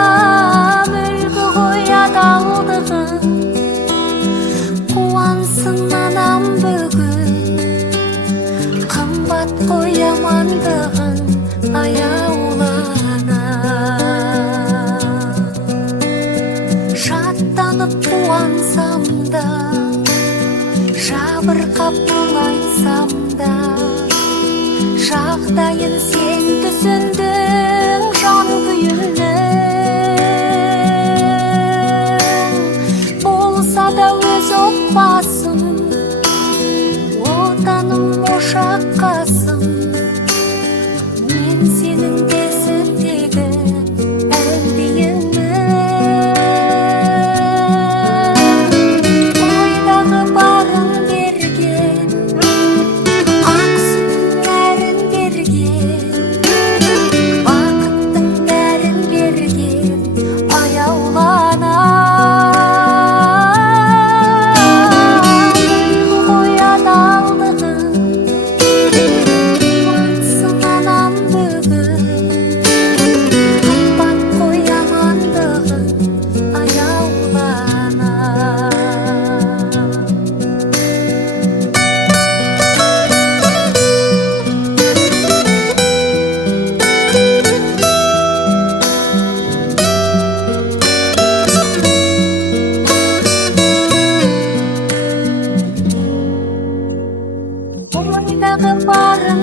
аяуланам үлгі қояды алдығын қуансын анам бүгін қымбат қоямандығын аяуланам шаттанып қуансам да жабырқап мұңайсам да жағдайын сен түсіндің жан күйімнің болса да өз отбасым отаным ошақ қасым мен сенің бесіктегі әлдиіңмін ойдағы барын берген ақ сүттің нәрін берген бақыттың бәрін берген аяуланам қояды алдығын қуансын анам бүгін қымбат қоямандығын аяуланам ойдағы барын